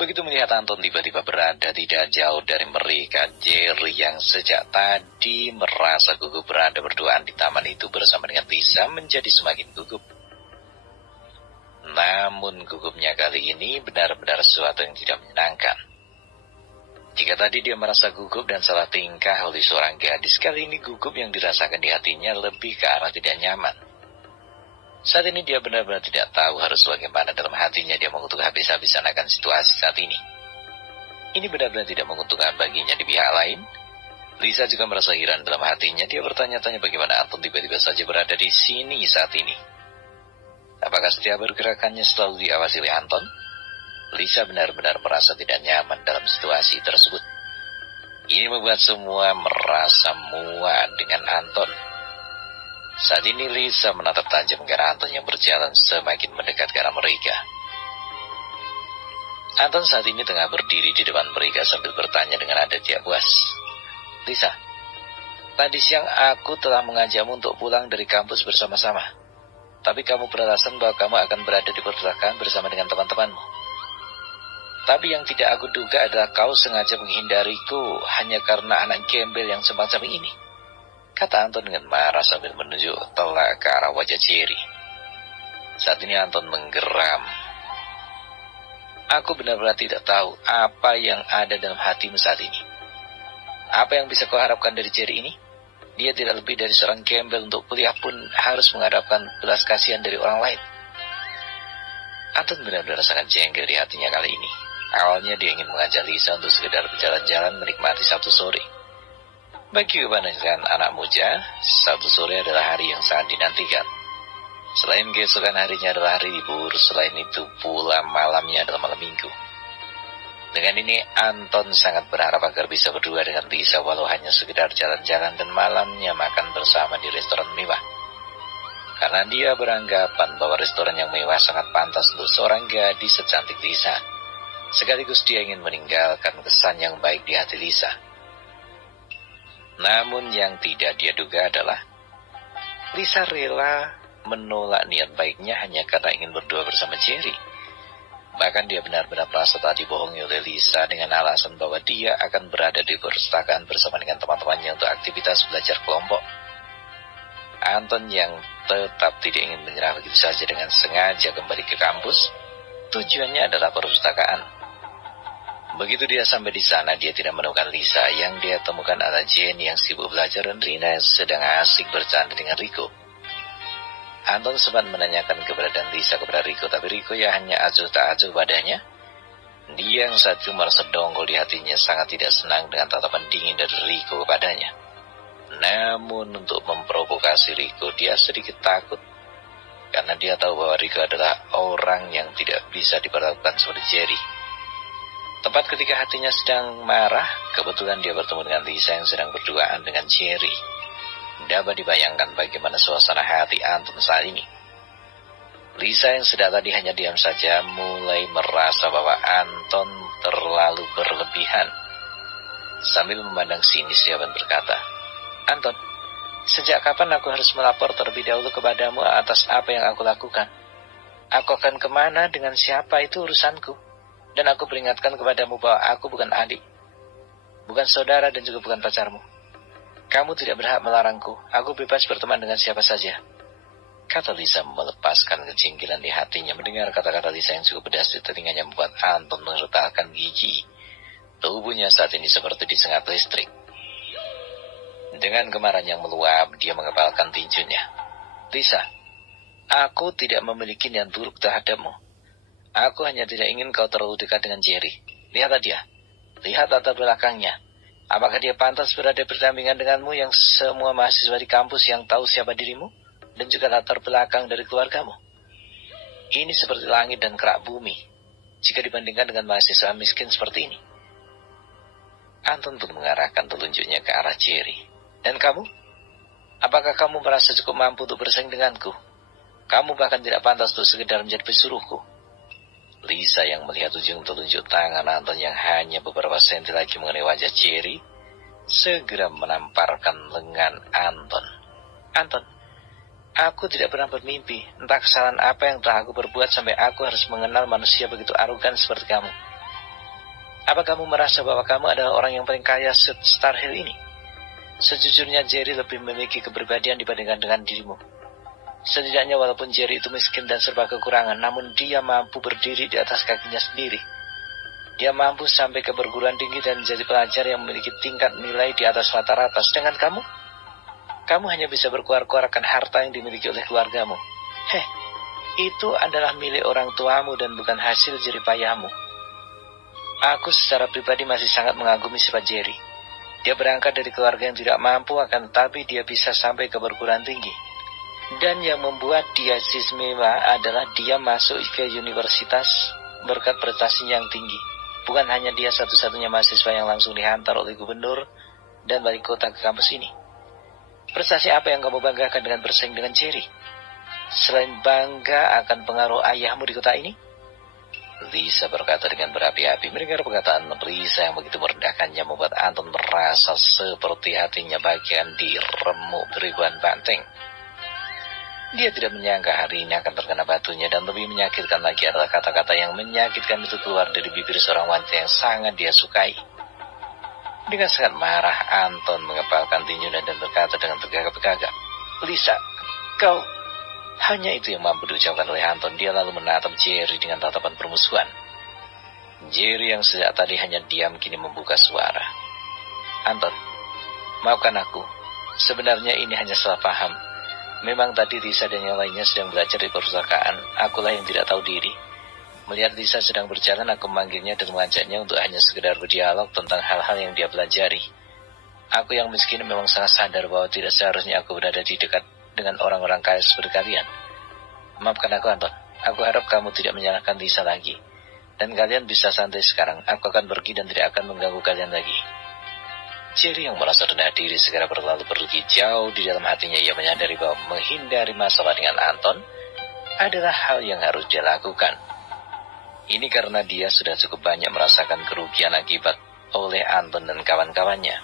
Begitu melihat Anton tiba-tiba berada tidak jauh dari mereka, Jerry yang sejak tadi merasa gugup berada berduaan di taman itu bersama dengan Lisa menjadi semakin gugup. Namun gugupnya kali ini benar-benar sesuatu yang tidak menyenangkan. Jika tadi dia merasa gugup dan salah tingkah oleh seorang gadis, kali ini gugup yang dirasakan di hatinya lebih ke arah tidak nyaman. Saat ini dia benar-benar tidak tahu harus bagaimana. Dalam hatinya dia mengutuk habis-habisan akan situasi saat ini. Ini benar-benar tidak menguntungkan baginya. Di pihak lain, Lisa juga merasa heran dalam hatinya. Dia bertanya-tanya bagaimana Anton tiba-tiba saja berada di sini saat ini. Apakah setiap pergerakannya selalu diawasi oleh Anton? Lisa benar-benar merasa tidak nyaman dalam situasi tersebut. Ini membuat semua merasa muak dengan Anton. Saat ini Lisa menatap tajam ke arah Anton yang berjalan semakin mendekat ke arah mereka. Anton saat ini tengah berdiri di depan mereka sambil bertanya dengan nada tidak puas. Lisa, tadi siang aku telah mengajakmu untuk pulang dari kampus bersama-sama. Tapi kamu beralasan bahwa kamu akan berada di perpustakaan bersama dengan teman-temanmu. Tapi yang tidak aku duga adalah kau sengaja menghindariku hanya karena anak gembel yang semacam ini, kata Anton dengan marah sambil menunjuk telak ke arah wajah Jerry. Saat ini Anton menggeram. Aku benar-benar tidak tahu apa yang ada dalam hatimu saat ini. Apa yang bisa kau harapkan dari Jerry ini? Dia tidak lebih dari seorang gembel, untuk kuliah pun harus mengharapkan belas kasihan dari orang lain. Anton benar-benar sangat jengkel di hatinya kali ini. Awalnya dia ingin mengajak Lisa untuk sekedar berjalan-jalan menikmati Sabtu sore. Bagi kebanyakan anak muda, Sabtu sore adalah hari yang sangat dinantikan. Selain keesokan harinya adalah hari libur, selain itu pula malamnya adalah malam minggu. Dengan ini Anton sangat berharap agar bisa berdua dengan Lisa walau hanya sekedar jalan-jalan dan malamnya makan bersama di restoran mewah. Karena dia beranggapan bahwa restoran yang mewah sangat pantas untuk seorang gadis secantik Lisa. Sekaligus dia ingin meninggalkan kesan yang baik di hati Lisa. Namun yang tidak dia duga adalah Lisa rela menolak niat baiknya hanya karena ingin berdua bersama Jerry. Bahkan dia benar-benar merasa tak dibohongi oleh Lisa dengan alasan bahwa dia akan berada di perpustakaan bersama dengan teman-temannya untuk aktivitas belajar kelompok. Anton yang tetap tidak ingin menyerah begitu saja dengan sengaja kembali ke kampus, tujuannya adalah perpustakaan. Begitu dia sampai di sana, dia tidak menemukan Lisa. Yang dia temukan adalah Jenny yang sibuk belajar dan Rina yang sedang asik bercanda dengan Rico. Anton sempat menanyakan keberadaan Lisa kepada Rico, tapi Rico ya hanya acuh tak acuh padanya. Dia yang saat itu merasa dongkol di hatinya, sangat tidak senang dengan tatapan dingin dari Rico kepadanya. Namun untuk memprovokasi Rico, dia sedikit takut. Karena dia tahu bahwa Rico adalah orang yang tidak bisa diperlakukan seperti Jerry. Tepat ketika hatinya sedang marah, kebetulan dia bertemu dengan Lisa yang sedang berduaan dengan Jerry. Dapat dibayangkan bagaimana suasana hati Anton saat ini. Lisa yang sedang tadi hanya diam saja mulai merasa bahwa Anton terlalu berlebihan. Sambil memandang sinis dia pun berkata, Anton, sejak kapan aku harus melapor terlebih dahulu kepadamu atas apa yang aku lakukan? Aku akan kemana, dengan siapa, itu urusanku. Dan aku peringatkan kepadamu bahwa aku bukan adik, bukan saudara, dan juga bukan pacarmu. Kamu tidak berhak melarangku. Aku bebas berteman dengan siapa saja, kata Lisa melepaskan kejengkelan di hatinya. Mendengar kata-kata Lisa yang cukup pedas di telinganya membuat Anton menggertakkan gigi. Tubuhnya saat ini seperti disengat listrik. Dengan kemarahan yang meluap, dia mengepalkan tinjunya. Lisa, aku tidak memiliki niat buruk terhadapmu. Aku hanya tidak ingin kau terlalu dekat dengan Jerry. Lihatlah dia. Lihat latar belakangnya. Apakah dia pantas berada berdampingan denganmu yang semua mahasiswa di kampus yang tahu siapa dirimu? Dan juga latar belakang dari keluargamu. Ini seperti langit dan kerak bumi jika dibandingkan dengan mahasiswa miskin seperti ini. Anton pun mengarahkan telunjuknya ke arah Jerry. Dan kamu? Apakah kamu merasa cukup mampu untuk bersaing denganku? Kamu bahkan tidak pantas untuk sekedar menjadi pesuruhku. Lisa yang melihat ujung telunjuk tangan Anton yang hanya beberapa senti lagi mengenai wajah Jerry, segera menamparkan lengan Anton. Anton, aku tidak pernah bermimpi, entah kesalahan apa yang telah aku berbuat sampai aku harus mengenal manusia begitu arogan seperti kamu. Apa kamu merasa bahwa kamu adalah orang yang paling kaya Star Hill ini? Sejujurnya Jerry lebih memiliki kepribadian dibandingkan dengan dirimu. Setidaknya walaupun Jerry itu miskin dan serba kekurangan, namun dia mampu berdiri di atas kakinya sendiri. Dia mampu sampai ke perguruan tinggi dan menjadi pelajar yang memiliki tingkat nilai di atas rata-rata. Sedangkan kamu hanya bisa berkuar-kuar akan harta yang dimiliki oleh keluargamu. Itu adalah milik orang tuamu dan bukan hasil jerih payahmu. Aku secara pribadi masih sangat mengagumi sifat Jerry. Dia berangkat dari keluarga yang tidak mampu, akan tetapi dia bisa sampai ke perguruan tinggi. Dan yang membuat dia istimewa adalah dia masuk ke universitas berkat prestasinya yang tinggi. Bukan hanya dia satu-satunya mahasiswa yang langsung dihantar oleh gubernur dan wali kota ke kampus ini. Prestasi apa yang kamu banggakan dengan bersaing dengan Jerry? Selain bangga akan pengaruh ayahmu di kota ini? Lisa berkata dengan berapi-api. Mendengar perkataan Lisa yang begitu merendahkannya membuat Anton merasa seperti hatinya bagian diremuk ribuan banteng. Dia tidak menyangka hari ini akan terkena batunya, dan lebih menyakitkan lagi adalah kata-kata yang menyakitkan itu keluar dari bibir seorang wanita yang sangat dia sukai. Dengan sangat marah, Anton mengepalkan tinjunya dan berkata dengan tergagap-gagap, "Lisa, kau..." Hanya itu yang mampu diucapkan oleh Anton. Dia lalu menatap Jerry dengan tatapan permusuhan. Jerry yang sejak tadi hanya diam kini membuka suara. "Anton, maafkan aku. Sebenarnya ini hanya salah paham. Memang tadi Lisa dan yang lainnya sedang belajar di perpustakaan. Akulah yang tidak tahu diri. Melihat Lisa sedang berjalan, aku memanggilnya dan mengajaknya untuk hanya sekedar berdialog tentang hal-hal yang dia pelajari. Aku yang miskin memang sangat sadar bahwa tidak seharusnya aku berada di dekat dengan orang-orang kaya seperti kalian. Maafkan aku, Anton. Aku harap kamu tidak menyalahkan Lisa lagi. Dan kalian bisa santai sekarang. Aku akan pergi dan tidak akan mengganggu kalian lagi." Jerry yang merasa rendah diri segera berlalu pergi jauh. Di dalam hatinya ia menyadari bahwa menghindari masalah dengan Anton adalah hal yang harus dia lakukan. Ini karena dia sudah cukup banyak merasakan kerugian akibat oleh Anton dan kawan-kawannya.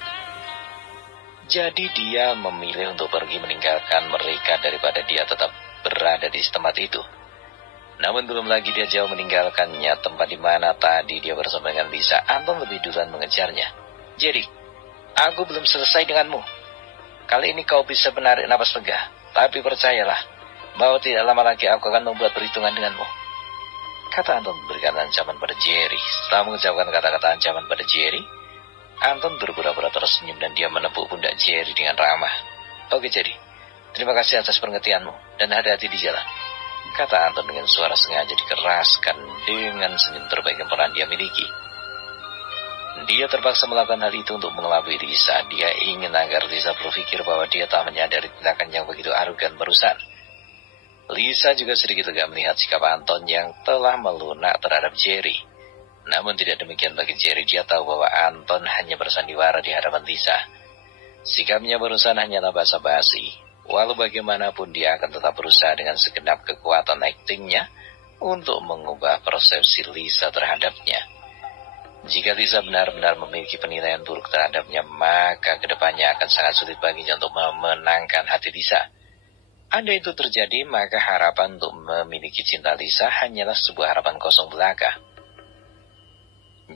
Jadi dia memilih untuk pergi meninggalkan mereka daripada dia tetap berada di tempat itu. Namun belum lagi dia jauh meninggalkannya, tempat di mana tadi dia bersama dengan Lisa, Anton lebih duluan mengejarnya. "Jerry, aku belum selesai denganmu. Kali ini kau bisa menarik napas lega, tapi percayalah bahwa tidak lama lagi aku akan membuat perhitungan denganmu," kata Anton memberikan ancaman pada Jerry. Setelah mengucapkan kata-kata ancaman pada Jerry, Anton berpura-pura tersenyum dan dia menepuk pundak Jerry dengan ramah. "Oke Jerry, terima kasih atas pengertianmu dan hati-hati di jalan," kata Anton dengan suara sengaja dikeraskan dengan senyum terbaik yang pernah dia miliki. Dia terpaksa melakukan hal itu untuk mengelabui Lisa. Dia ingin agar Lisa berpikir bahwa dia tak menyadari tindakan yang begitu arogan barusan. Lisa juga sedikit lega melihat sikap Anton yang telah melunak terhadap Jerry. Namun tidak demikian bagi Jerry. Dia tahu bahwa Anton hanya bersandiwara di hadapan Lisa. Sikapnya barusan hanyalah basa-basi. Walau bagaimanapun dia akan tetap berusaha dengan segenap kekuatan aktingnya untuk mengubah persepsi Lisa terhadapnya. Jika Lisa benar-benar memiliki penilaian buruk terhadapnya, maka kedepannya akan sangat sulit baginya untuk memenangkan hati Lisa. Andai itu terjadi, maka harapan untuk memiliki cinta Lisa hanyalah sebuah harapan kosong belaka.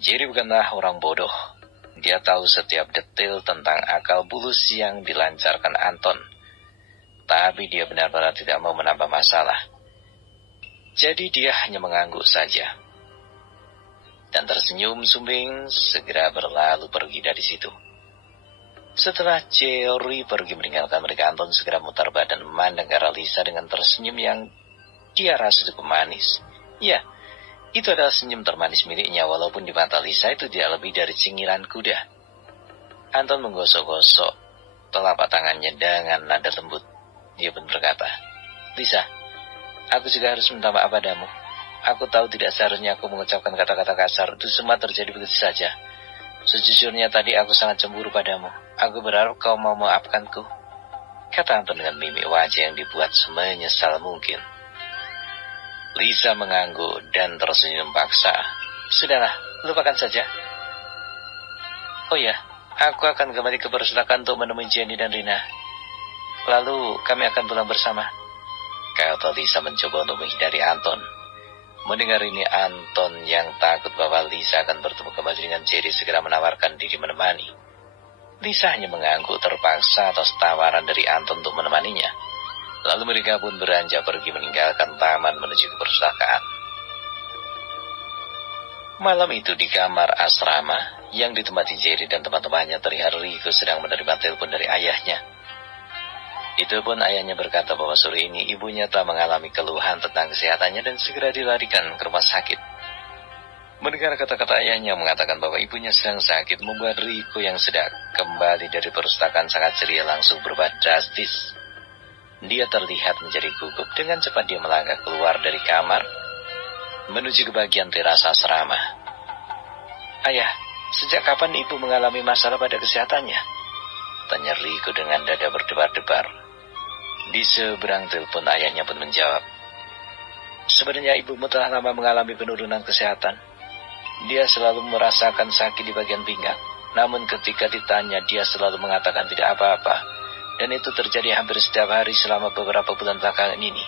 Jerry bukanlah orang bodoh. Dia tahu setiap detail tentang akal bulus yang dilancarkan Anton. Tapi dia benar-benar tidak mau menambah masalah. Jadi dia hanya mengangguk saja. Dan tersenyum sumbing segera berlalu pergi dari situ. Setelah Jerry pergi meninggalkan mereka, Anton segera mutar badan memandang ke arah Lisa dengan tersenyum yang dia rasa cukup manis. Ya, itu adalah senyum termanis miliknya, walaupun di mata Lisa itu tidak lebih dari cingilan kuda. Anton menggosok-gosok telapak tangannya dengan nada lembut. Dia pun berkata, "Lisa, aku juga harus minta maaf padamu. Aku tahu tidak seharusnya aku mengucapkan kata-kata kasar. Itu semua terjadi begitu saja. Sejujurnya tadi aku sangat cemburu padamu. Aku berharap kau mau memaafkanku," kata Anton dengan mimik wajah yang dibuat semenyesal mungkin. Lisa mengangguk dan tersenyum paksa. "Sudahlah, lupakan saja. Oh ya, aku akan kembali ke perpustakaan untuk menemui Jenny dan Rina. Lalu kami akan pulang bersama," kata Lisa mencoba untuk menghindari Anton. Mendengar ini, Anton yang takut bahwa Lisa akan bertemu kembali dengan Jerry segera menawarkan diri menemani. Lisa hanya mengangguk terpaksa atas tawaran dari Anton untuk menemaninya. Lalu mereka pun beranjak pergi meninggalkan taman menuju ke perpustakaan. Malam itu di kamar asrama yang ditempati Jerry dan teman-temannya, terlihat Rico sedang menerima telepon dari ayahnya. Itu pun ayahnya berkata bahwa sore ini ibunya telah mengalami keluhan tentang kesehatannya dan segera dilarikan ke rumah sakit. Mendengar kata-kata ayahnya mengatakan bahwa ibunya sedang sakit, membuat Rico yang sedang kembali dari perpustakaan sangat ceria langsung berubah drastis. Dia terlihat menjadi gugup. Dengan cepat dia melangkah keluar dari kamar menuju ke bagian teras asrama. "Ayah, sejak kapan ibu mengalami masalah pada kesehatannya?" tanya Rico dengan dada berdebar-debar. Di seberang telepon ayahnya pun menjawab, "Sebenarnya ibumu telah lama mengalami penurunan kesehatan. Dia selalu merasakan sakit di bagian pinggang. Namun ketika ditanya, dia selalu mengatakan tidak apa-apa. Dan itu terjadi hampir setiap hari selama beberapa bulan belakangan ini.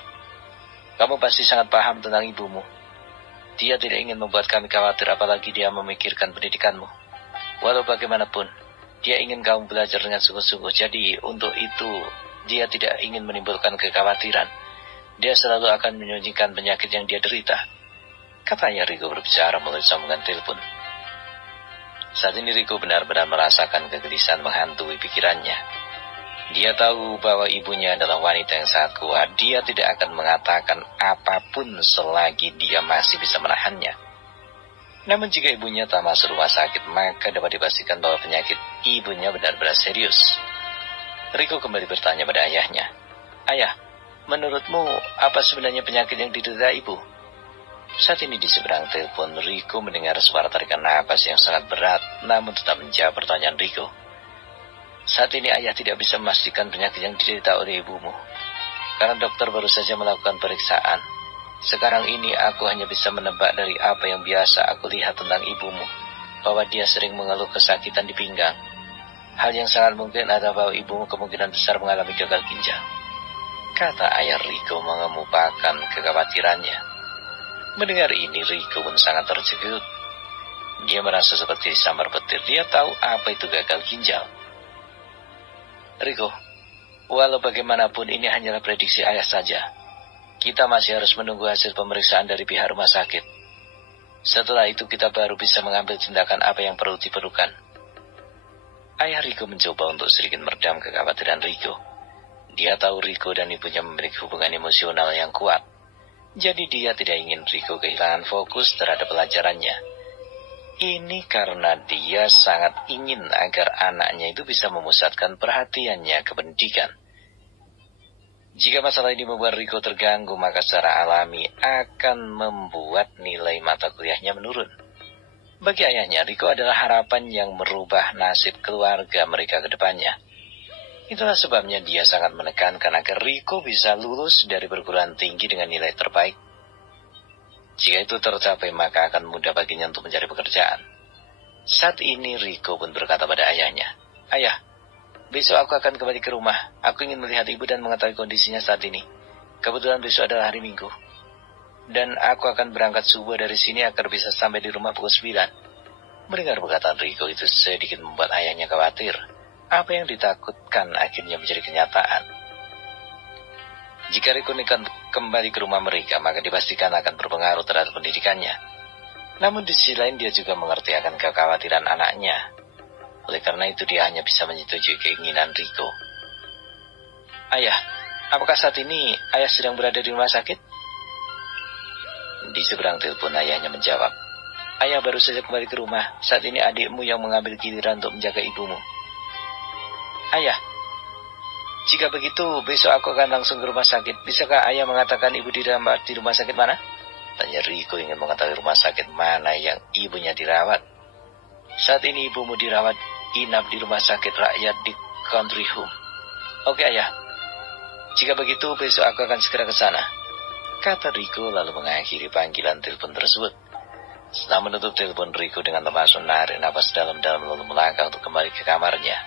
Kamu pasti sangat paham tentang ibumu. Dia tidak ingin membuat kami khawatir, apalagi dia memikirkan pendidikanmu. Walau bagaimanapun, dia ingin kamu belajar dengan sungguh-sungguh. Jadi untuk itu, dia tidak ingin menimbulkan kekhawatiran. Dia selalu akan menyembunyikan penyakit yang dia derita," katanya Rico berbicara melalui sambungan telepon. Saat ini Rico benar-benar merasakan kegelisahan menghantui pikirannya. Dia tahu bahwa ibunya adalah wanita yang sangat kuat. Dia tidak akan mengatakan apapun selagi dia masih bisa menahannya. Namun jika ibunya tak masuk rumah sakit, maka dapat dipastikan bahwa penyakit ibunya benar-benar serius. Rico kembali bertanya pada ayahnya, "Ayah, menurutmu apa sebenarnya penyakit yang diderita ibu?" Saat ini di seberang telepon, Rico mendengar suara tarikan napas yang sangat berat, namun tetap menjawab pertanyaan Rico. "Saat ini ayah tidak bisa memastikan penyakit yang diderita oleh ibumu, karena dokter baru saja melakukan pemeriksaan. Sekarang ini aku hanya bisa menebak dari apa yang biasa aku lihat tentang ibumu, bahwa dia sering mengeluh kesakitan di pinggang. Hal yang sangat mungkin adalah bahwa ibumu kemungkinan besar mengalami gagal ginjal," kata ayah Rico mengemukakan kekhawatirannya. Mendengar ini, Rico pun sangat terkejut. Dia merasa seperti disambar petir. Dia tahu apa itu gagal ginjal. "Rico, walau bagaimanapun ini hanyalah prediksi ayah saja. Kita masih harus menunggu hasil pemeriksaan dari pihak rumah sakit. Setelah itu kita baru bisa mengambil tindakan apa yang perlu diperlukan." Ayah Rico mencoba untuk sedikit meredam kekhawatiran Rico. Dia tahu Rico dan ibunya memiliki hubungan emosional yang kuat. Jadi dia tidak ingin Rico kehilangan fokus terhadap pelajarannya. Ini karena dia sangat ingin agar anaknya itu bisa memusatkan perhatiannya ke pendidikan. Jika masalah ini membuat Rico terganggu, maka secara alami akan membuat nilai mata kuliahnya menurun. Bagi ayahnya, Rico adalah harapan yang merubah nasib keluarga mereka ke depannya. Itulah sebabnya dia sangat menekankan agar Rico bisa lulus dari perguruan tinggi dengan nilai terbaik. Jika itu tercapai, maka akan mudah baginya untuk mencari pekerjaan. Saat ini Rico pun berkata pada ayahnya, "Ayah, besok aku akan kembali ke rumah. Aku ingin melihat ibu dan mengetahui kondisinya saat ini. Kebetulan besok adalah hari Minggu. Dan aku akan berangkat subuh dari sini agar bisa sampai di rumah pukul 9. Mendengar perkataan Rico itu sedikit membuat ayahnya khawatir. Apa yang ditakutkan akhirnya menjadi kenyataan. Jika Rico kembali ke rumah mereka, maka dipastikan akan berpengaruh terhadap pendidikannya. Namun di sisi lain dia juga mengerti akan kekhawatiran anaknya. Oleh karena itu dia hanya bisa menyetujui keinginan Rico. "Ayah, apakah saat ini ayah sedang berada di rumah sakit?" Di seberang telepon ayahnya menjawab, "Ayah baru saja kembali ke rumah. Saat ini adikmu yang mengambil giliran untuk menjaga ibumu." "Ayah, jika begitu besok aku akan langsung ke rumah sakit. Bisakah ayah mengatakan ibu dirawat di rumah sakit mana?" tanya Rico ingin mengetahui rumah sakit mana yang ibunya dirawat. "Saat ini ibumu dirawat inap di rumah sakit rakyat di Country Home." "Oke ayah, jika begitu besok aku akan segera ke sana," kata Rico lalu mengakhiri panggilan telepon tersebut. Setelah menutup telepon, Rico dengan lemas menarik napas dalam-dalam lalu melangkah untuk kembali ke kamarnya.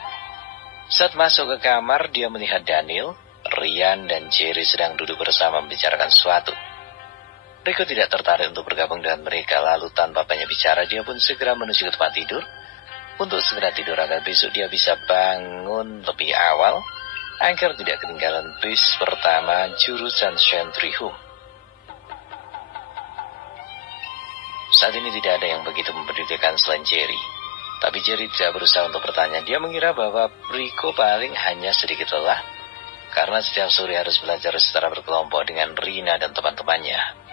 Saat masuk ke kamar, dia melihat Daniel, Ryan, dan Jerry sedang duduk bersama membicarakan sesuatu. Rico tidak tertarik untuk bergabung dengan mereka, lalu tanpa banyak bicara dia pun segera menuju ke tempat tidur untuk segera tidur agar besok dia bisa bangun lebih awal agar tidak ketinggalan bis pertama jurusan Sentry Home. Saat ini tidak ada yang begitu mempedulikan selain Jerry. Tapi Jerry tidak berusaha untuk bertanya. Dia mengira bahwa Rico paling hanya sedikit lelah karena setiap sore harus belajar secara berkelompok dengan Rina dan teman-temannya.